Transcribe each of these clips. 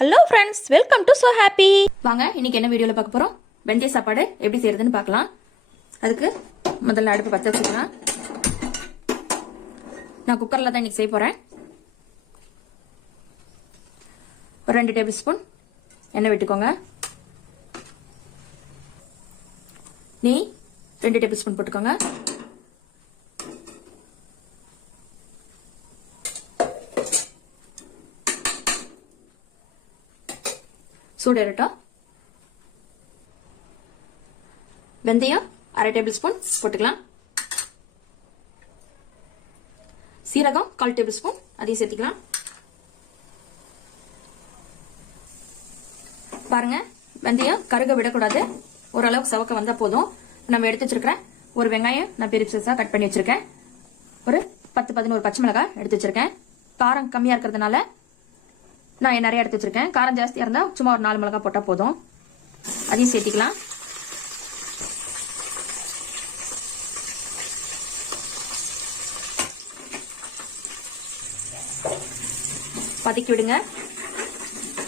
Hello friends welcome to so happy வாங்க இன்னைக்கு என்ன வீடியோவில் பார்க்க போகிறோம் வெந்தய சாப்பாடு எப்படி செய்யறதுன்னு பார்க்கலாம். அதுக்கு முதல்ல அடுப்பு பற்ற வச்சுக்கலாம். நான் குக்கரில் தான் இன்னைக்கு செய்ய போகிறேன் ஒரு ரெண்டு டேபிள் ஸ்பூன் எண்ணெய் விட்டுக்கோங்க. நெய் ரெண்டு டேபிள் ஸ்பூன் போட்டுக்கோங்க. சூடு வெந்தயம் அரை டேபிள் ஸ்பூன் போட்டுக்கலாம். சீரகம் கால் டேபிள் ஸ்பூன் அதையும் சேர்த்துக்கலாம். பாருங்க வெந்தயம் கருக விடக்கூடாது. ஓரளவுக்கு சவக்க வந்தா போதும். நம்ம எடுத்து வச்சிருக்கிறேன் ஒரு வெங்காயம் நான் பெரிய பெருசா கட் பண்ணி வச்சிருக்கேன். ஒரு பத்து பதினோரு பச்சை மிளகாய் எடுத்து வச்சிருக்கேன். காரம் கம்மியா இருக்கிறதுனால நான் நிறைய எடுத்து வச்சிருக்கேன் காரம் ஜாஸ்தியா இருந்தா சும்மா ஒரு நாலு மிளகா போட்டா போதும். அதையும் சேர்த்திக்கலாம். வதக்கி விடுங்க.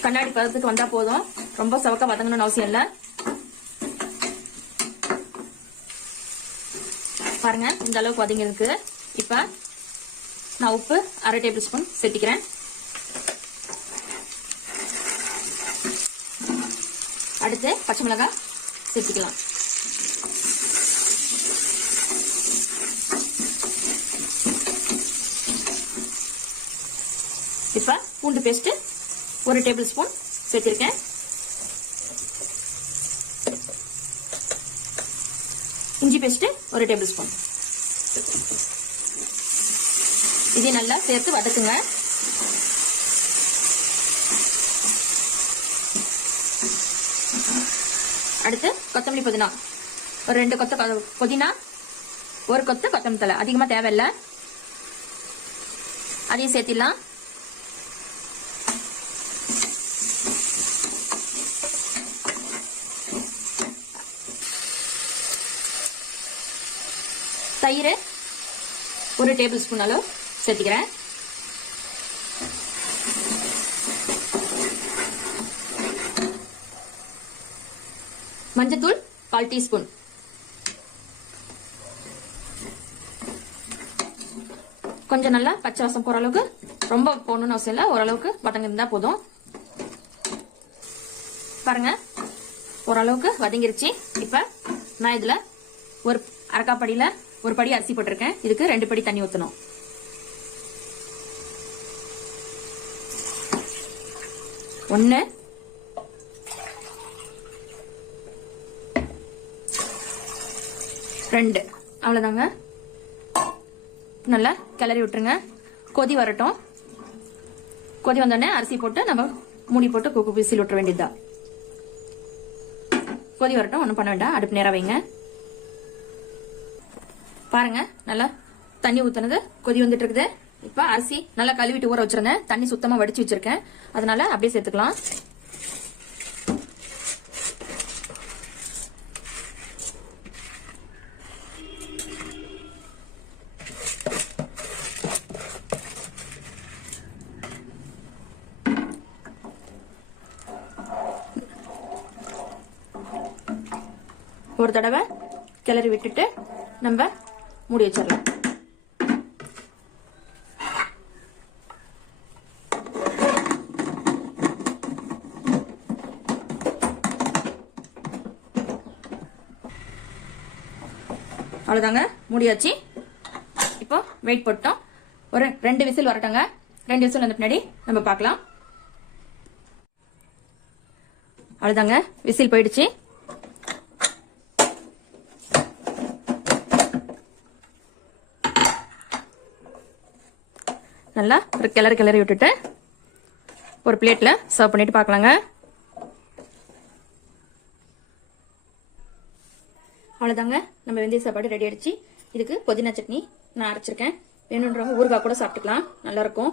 கண்ணாடி பதத்துக்கு வந்தா போதும். ரொம்ப சவக்க வதங்கணும்னு அவசியம் இல்லை. பாருங்க இந்த அளவுக்கு வதங்கிருக்கு இப்ப நான் உப்பு அரை டேபிள் ஸ்பூன் சேர்த்திக்கிறேன். அடுத்து பச்சை மிளகாய் சேர்த்துக்கலாம். இப்ப பூண்டு பேஸ்ட் ஒரு டேபிள் ஸ்பூன் சேர்த்திருக்கேன். இஞ்சி பேஸ்ட் ஒரு டேபிள் ஸ்பூன் இதையும் நல்லா சேர்த்து வதக்குங்க. அடுத்து கொத்தமல்லி புதினா. ஒரு ரெண்டு கொத்த புதினா ஒரு கொத்து கொத்தமல்லி தலை அதிகமாக தேவையில்லை. அதையும் சேர்த்திடலாம். தயிர் ஒரு டேபிள் ஸ்பூன் அளவு சேர்த்துக்கிறேன். மஞ்சத்தூள் கால் டீஸ்பூன். கொஞ்சம் நல்லா பச்சை வாசம் போற அளவுக்கு ரொம்ப போகணும்னு அவசியம் இல்லை. ஓரளவுக்கு வதங்கி இருந்தா போதும். பாருங்க ஓரளவுக்கு வதங்கிருச்சு. இப்ப நான் இதுல ஒரு அரைக்காப்படியில ஒரு படி அரிசி போட்டிருக்கேன். இதுக்கு ரெண்டு படி தண்ணி ஊத்தணும். ஒன்னு ரெண்டு. அவ்வளோதாங்க. நல்லா கிளறி விட்டுருங்க. கொதி வரட்டும். கொதி வந்தோடனே அரிசி போட்டு நம்ம மூடி போட்டு குக்கு விசில் விட்டுற வேண்டியதுதான். கொதி வரட்டும் ஒன்றும் பண்ண வேண்டாம். அடுப்பு நேரம் வைங்க. பாருங்க நல்லா தண்ணி ஊத்துனது கொதி வந்துட்டு இருக்குது இப்போ அரிசி நல்லா கழுவிட்டு ஊற வச்சிருந்தேன் தண்ணி சுத்தமாக வடிச்சு வச்சிருக்கேன். அதனால அப்படியே சேர்த்துக்கலாம். ஒரு தடவை கிளறி விட்டுட்டு நம்ம மூடி வச்சிடலாம். அவ்வளோதாங்க முடியாச்சு. இப்போ வெயிட் போட்டோம். ஒரு ரெண்டு விசில் வரட்டோங்க. ரெண்டு விசில் வந்த பின்னாடி நம்ம பார்க்கலாம். அவ்வளோதாங்க விசில் போயிடுச்சு. நல்லா ஒரு கிளறி கிளறி விட்டுட்டு ஒரு பிளேட்ல சர்வ் பண்ணிட்டு பார்க்கலாங்க. அவ்வளோதாங்க நம்ம வெந்தய சாப்பாடு ரெடி ஆயிடுச்சு. இதுக்கு புதினா சட்னி நான் அரைச்சிருக்கேன். வேணுன்றவங்க ஊறுகாய் கூட சாப்பிட்டுக்கலாம். நல்லா இருக்கும்.